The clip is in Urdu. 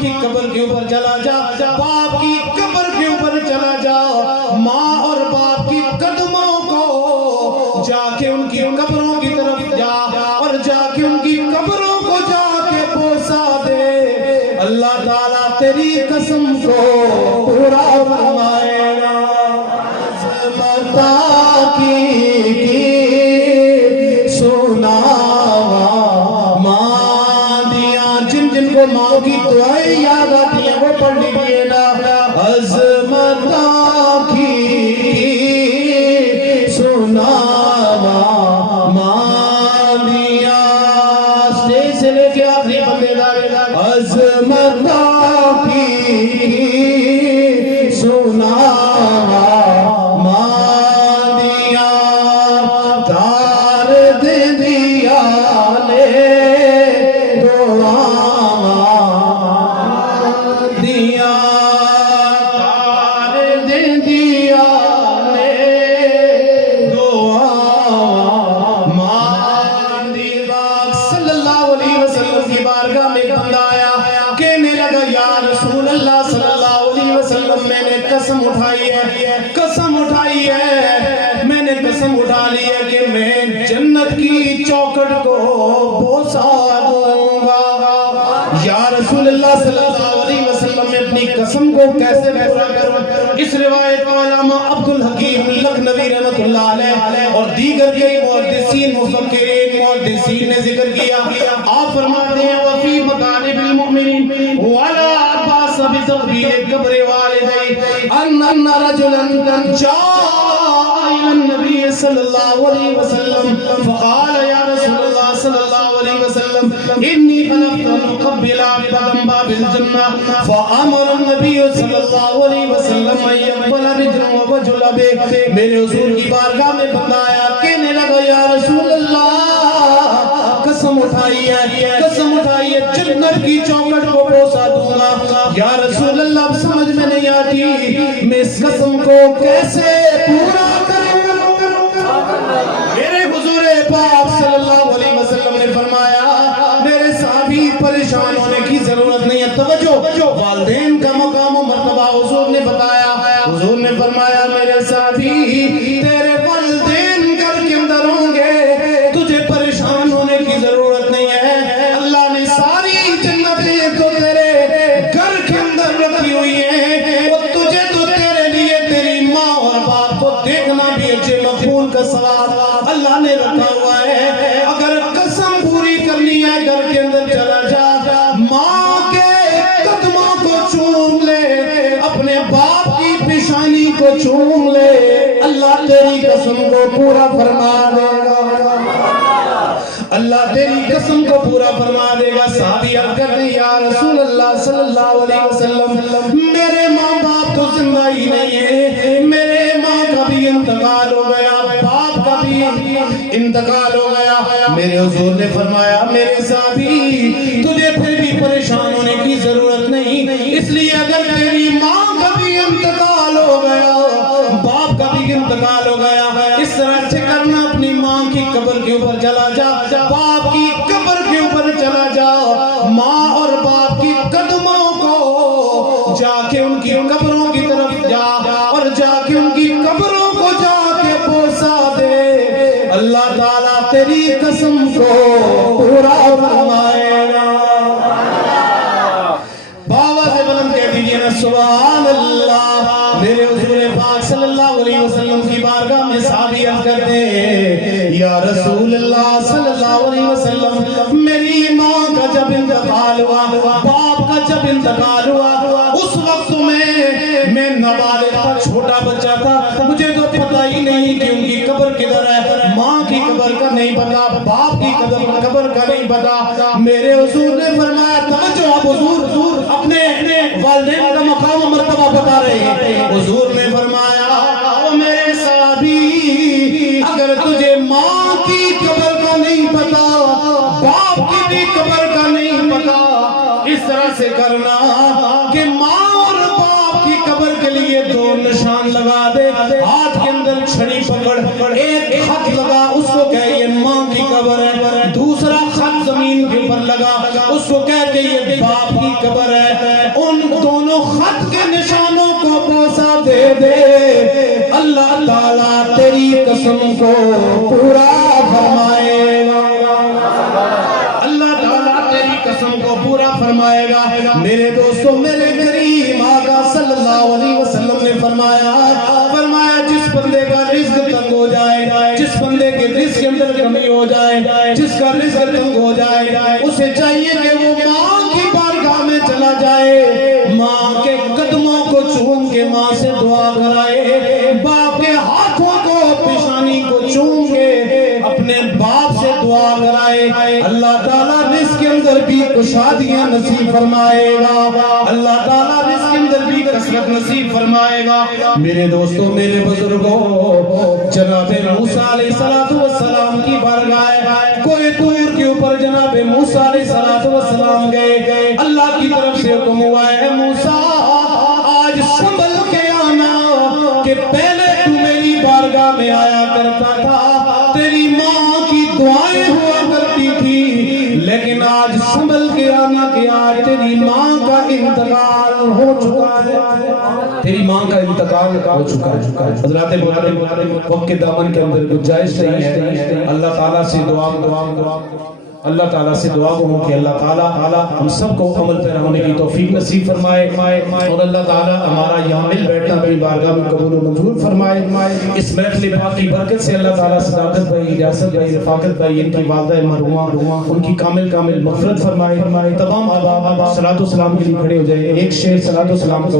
کی قبر کے اوپر چلا جا، باپ کی قبر کے اوپر چلا جا، ماں اور باپ کی قدموں کو جا کے ان کی قبروں کی طرف جا اور جا کے ان کی قبروں کو جا کے بوسا دے، اللہ تعالیٰ تیری قسم کو پورا فرمائے گا۔ عظمت کی سنا ماں دیا، جن جن کو ماں کی دعائیں یاد آتی ہیں وہ پڑھ لیجیے نا۔ عظمت کی سنا ماں دیا، اسٹیج سے لے کے آخری بندے تک، عظمت کی سنا ماں دیا، تار دیا لے دعا دیا، تار دیا لے دعا ماں دیا۔ صلی اللہ علیہ وسلم کی بارگاہ میں بندہ آیا، کہنے لگا یا رسول اللہ صلی اللہ علیہ وسلم، میں نے قسم اٹھائی ہے، قسم اٹھائی ہے، میں نے قسم اٹھا لی ہے کہ میں جنت کی چوکھٹ کو بوسا دوں گا۔ یا رسول اللہ صلی اللہ علیہ وسلم، میں اپنی قسم کو کیسے پورا کروں؟ اس روایت کو علامہ عبدالحکیم لکھنوی رحمۃ اللہ علیہ اور دیگر کئی محدثین مفکرین محدثین نے ذکر کیا۔ آپ فرماتے ہیں وفی مطالب المؤمنین ولا باس بتغبیر قبر والدی ان رجلا جاء الى النبي صلی اللہ علیہ وسلم فقال یا رسول اللہ صلی اللہ علیہ وسلم انی خلقت ان اقبل عبدا باب الجنہ فامر النبی صلی اللہ علیہ وسلم ان يقبل رجلا ووجل به۔ میرے حضور کی بارگاہ میں بندہ آیا، کہنے لگا یا رسول اللہ قسم اٹھائی ہے، قسم اٹھائی ہے جنت کی چوکھٹ کو بوسا دوں گا۔ یا رسول اللہ سمجھ میں نہیں آتی میں اس قسم کو کیسے پورا کروں؟ میرے حضور پاک صلی اللہ علیہ وسلم نے فرمایا میرے صحابی پریشان ہونے کی ضرورت نہیں ہے، توجہ، والدین کا مقام و مرتبہ حضور نے بتایا۔ حضور نے فرمایا میرے صحابی تیرے والدین گھر کے اندر ہوں گے، تجھے پریشان ہونے کی ضرورت نہیں ہے، اللہ نے ساری جنتیں تو تیرے گھر کے اندر رکھی ہوئی ہیں، اور تجھے تو تیرے لیے تیری ماں اور باپ کو دیکھنا بھی اجر مقبول کا ثواب اللہ نے رکھا ہوا ہے۔ اگر قسم پوری کرنی ہے گھر کے اندر چلا جا، ماں کے قدموں کو چوم لے، اپنے باپ کی پیشانی کو چوم لے، اللہ تیری قسم کو پورا فرما دے گا، اللہ تیری قسم کو پورا فرما دے گا۔ صحابی عرض کرتے ہیں یا رسول اللہ صلی اللہ علیہ وسلم میرے ماں باپ تو زندہ ہی نہیں ہے، میرے ماں کا بھی انتقال ہو گیا، باپ کا بھی انتقال ہو گیا۔ میرے حضور نے فرمایا میرے صحابی تجھے پھر بھی پریشان ہونے کی ضرورت نہیں، اس لیے اگر تیری ماں کا بھی انتقال ہو گیا، باپ کا بھی انتقال ہو گیا، اس طرح سے کرنا اپنی ماں کی قبر کے اوپر چلا جا، باپ کی قبر کے اوپر چلا جا، ماں اور باپ کی قدموں کو جا کے ان کی قبروں کی طرف جا اور جا کے ان کی قبروں کو جا کے بوسا دے، اللہ تعالیٰ تیری قسم کو پورا فرمائے گا۔ بابا سے بلند کہہ دیجئے نا سبحان اللہ۔ میرے حضور پاک صلی اللہ علیہ وسلم کی بارگاہ میں صحابی عرض کرتے ہیں یا رسول اللہ صلی اللہ علیہ وسلم میری ماں کا جب انتقال ہوا، باپ کا جب انتقال ہوا، اس وقت میں نابالغ تھا، چھوٹا بچہ تھا، مجھے تو پتہ ہی نہیں کہ ان کی قبر کدھر ہے، ماں کی قبر کا نہیں پتا، باپ کی قبر کا نہیں پتا۔ میرے حضور نے فرمایا توجہ، آپ حضور اپنے والدین کا مقام و مرتبہ بتا رہے ہیں۔ حضور نے فرمایا میرے صحابی اگر تجھے ماں کی قبر کا نہیں پتا، باپ کی بھی قبر کا نہیں پتا، اس طرح سے کرنا کہ ماں اور باپ کی قبر کے لیے دو نشان لگا دے، ہاتھ کے اندر چھڑی پکڑ ایک خط لگا، اس کو کہے یہ ماں کی قبر ہے، دوسرا خط زمین کے اوپر لگا، اس اس کو کہہ کہ یہ باپ کی قبر ہے، ان دونوں خط کے نشانوں کو بوسہ دے دے، اللہ تعالیٰ تیری قسم کو پورا فرمائے گا، اللہ تعالیٰ تیری قسم کو پورا فرمائے گا۔ میرے دوستوں، میرے کریم آقا صلی اللہ علیہ وسلم نے فرمایا جس بندے کا رزق تنگ ہو جائے، جس بندے کے رزق کے اندر کمی ہو جائے، جس کا رزق تنگ ہو جائے، اسے چاہیے کہ وہ ماں کی بارگاہ میں چلا جائے، ماں کے قدموں کو چوم کے ماں سے دعا کرائے، باپ کے ہاتھوں کو پیشانی کو چوم کے اپنے باپ سے دعا کرائے، اللہ تعالیٰ رزق کے اندر بھی کشادیاں نصیب فرمائے گا، اللہ تعالیٰ رزق کے اندر بھی کثرت نصیب فرمائے گا۔ میرے دوستوں، میرے بزرگوں، جناب موسیٰ علیہ السلام کی بارگاہ کوئی دور کے اوپر جناب موسیٰ علیہ السلام گئے، اللہ کی طرف سے حکم ہوا ہے موسیٰ آج سنبھل کے آنا کہ پہلے تو میری بارگاہ میں آیا کرتا تھا، تیری ماں کی دعائیں ہوا کرتی تھی، لیکن آج سنبھل کے آنا کہ آج تیری ماں کا انتقال ہو چکا ہے، تیری ماں کا انتقال ہو چکا ہے۔ حضرات محترم، وقت کے دامن کے اندر گنجائش نہیں ہے، اللہ تعالیٰ سے دعا اللہ تعالیٰ سے دعا ہوں کہ اللہ تعالیٰ ہم سب کو عمل پر ہونے کی توفیق نصیب فرمائے، اور اللہ تعالیٰ ہمارا یہاں مل بیٹھنا اپنی بارگاہ میں قبول و منظور فرمائے۔ اس محفل پاک کی برکت سے اللہ تعالیٰ صداقت بھائی، ریاست بھائی، رفاقت بھائی، ان کی والدہ مرحومہ ان کی کامل مغفرت فرمائے۔ تمام آبا صلاۃ و سلام کے لیے کھڑے ہو جائے، ایک شعر صلاۃ و سلام کا